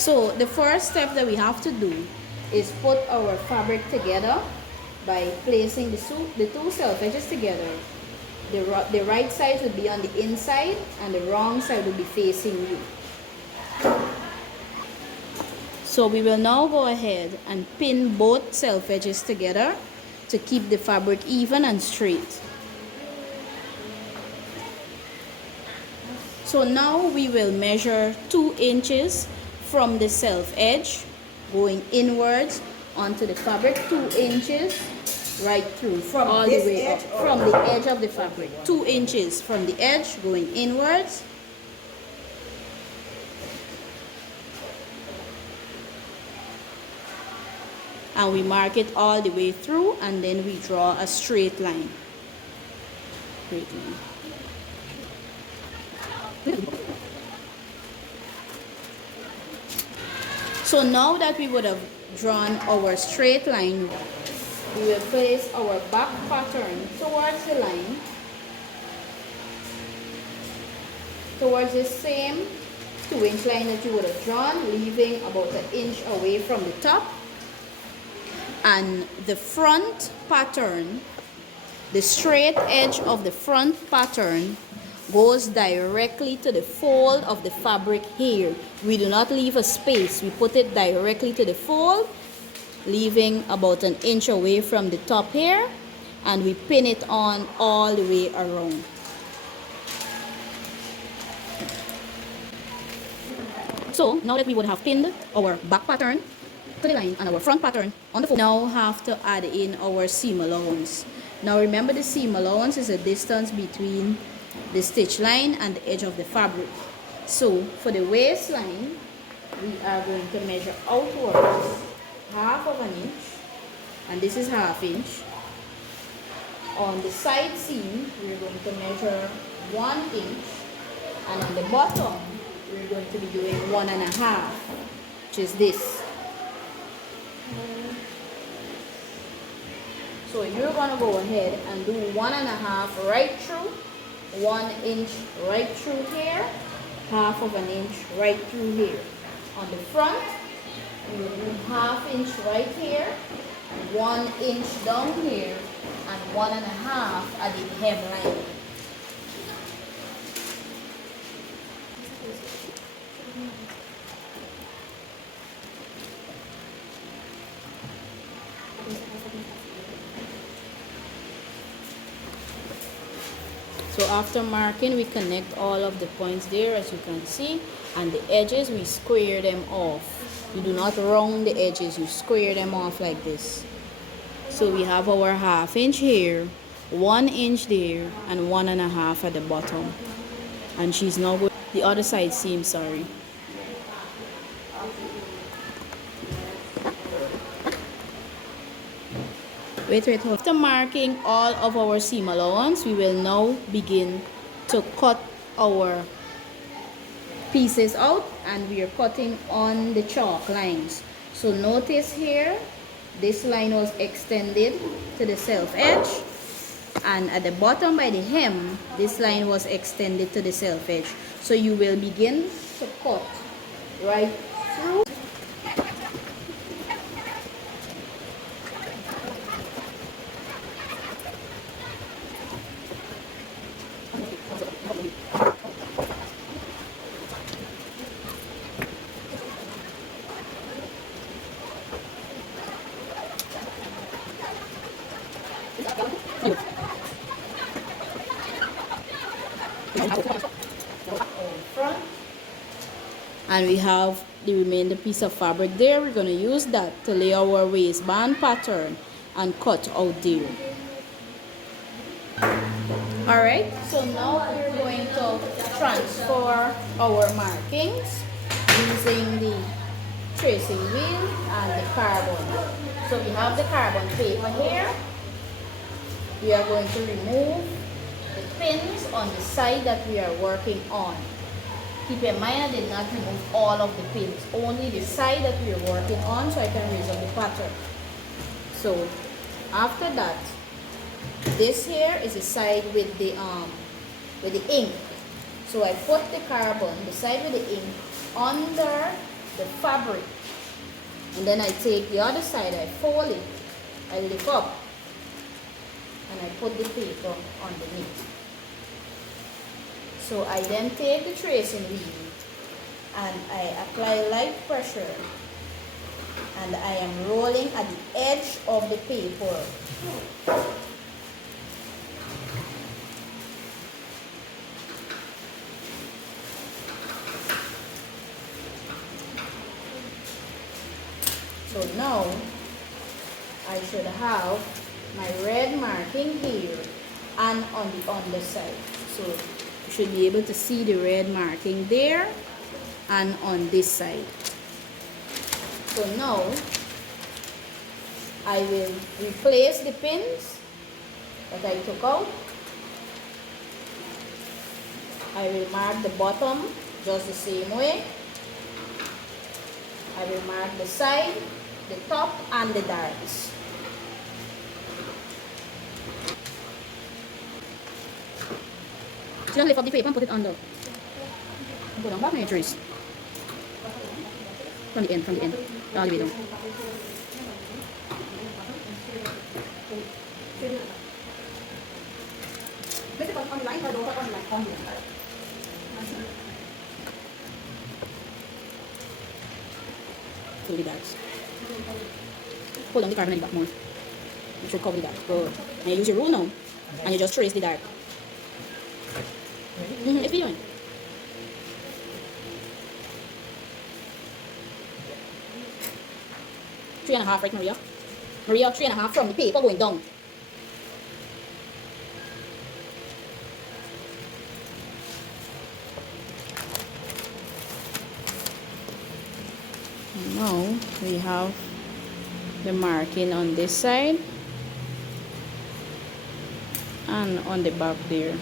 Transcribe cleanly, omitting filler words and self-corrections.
So the first step that we have to do is put our fabric together by placing the two self edges together. The right side would be on the inside and the wrong side would be facing you. So we will now go ahead and pin both self edges together to keep the fabric even and straight. So now we will measure 2 inches from the self edge going inwards onto the fabric, 2 inches right through from all the way up from the edge of the fabric, 2 inches from the edge going inwards. And we mark it all the way through, and then we draw a straight line. So now that we would have drawn our straight line, we will place our back pattern towards the line, towards the same 2-inch line that you would have drawn, leaving about 1 inch away from the top. And the front pattern, the straight edge of the front pattern goes directly to the fold of the fabric here. We do not leave a space. We put it directly to the fold, leaving about 1 inch away from the top here, and we pin it on all the way around. So now that we would have pinned our back pattern to the line and our front pattern on the fold, now have to add in our seam allowance. Now remember, the seam allowance is a distance between the stitch line and the edge of the fabric. So for the waistline, we are going to measure outwards 1/2 inch, and this is 1/2 inch. On the side seam, we're going to measure 1 inch, and on the bottom, we're going to be doing 1.5, which is this. So you're going to go ahead and do 1.5 right through, 1 inch right through here, 1/2 inch right through here. On the front, you will do 1/2 inch right here, 1 inch down here, and 1.5 at the hemline. So after marking, we connect all of the points there, as you can see, and the edges, we square them off. You do not round the edges, you square them off like this. So we have our 1/2 inch here, 1 inch there, and 1.5 at the bottom. And she's now going the other side seam, sorry. Wait, hold. After marking all of our seam allowance, we will now begin to cut our pieces out, and we are cutting on the chalk lines. So notice here, this line was extended to the self edge, and at the bottom by the hem, this line was extended to the self edge. So you will begin to cut right through. And we have the remainder piece of fabric there. We're going to use that to lay our waistband pattern and cut out there. Alright, so now we're going to transfer our markings using the tracing wheel and the carbon. So we have the carbon paper here. We are going to remove the pins on the side that we are working on. Keep in mind, I did not remove all of the pins, only the side that we are working on, so I can raise up the pattern. So after that, this here is the side with the ink. So I put the carbon, the side with the ink, under the fabric. And then I take the other side, I fold it, I lift up, and I put the paper underneath. So I then take the tracing wheel and I apply light pressure, and I am rolling at the edge of the paper. So now I should have my red marking here and on the underside. So you should be able to see the red marking there and on this side. So now I will replace the pins that I took out. I will mark the bottom just the same way. I will mark the side, the top, and the darts. So just lift up the paper and put it under. Go down back and trace. From the end, all the way down. So the darts. Pull down the carbon back more. You should cover the dart. Good. And you use your rule now, and you just trace the dart. It's doing. 3.5, right, Maria? Maria, 3.5 from the paper going down. And now we have the marking on this side and on the back there.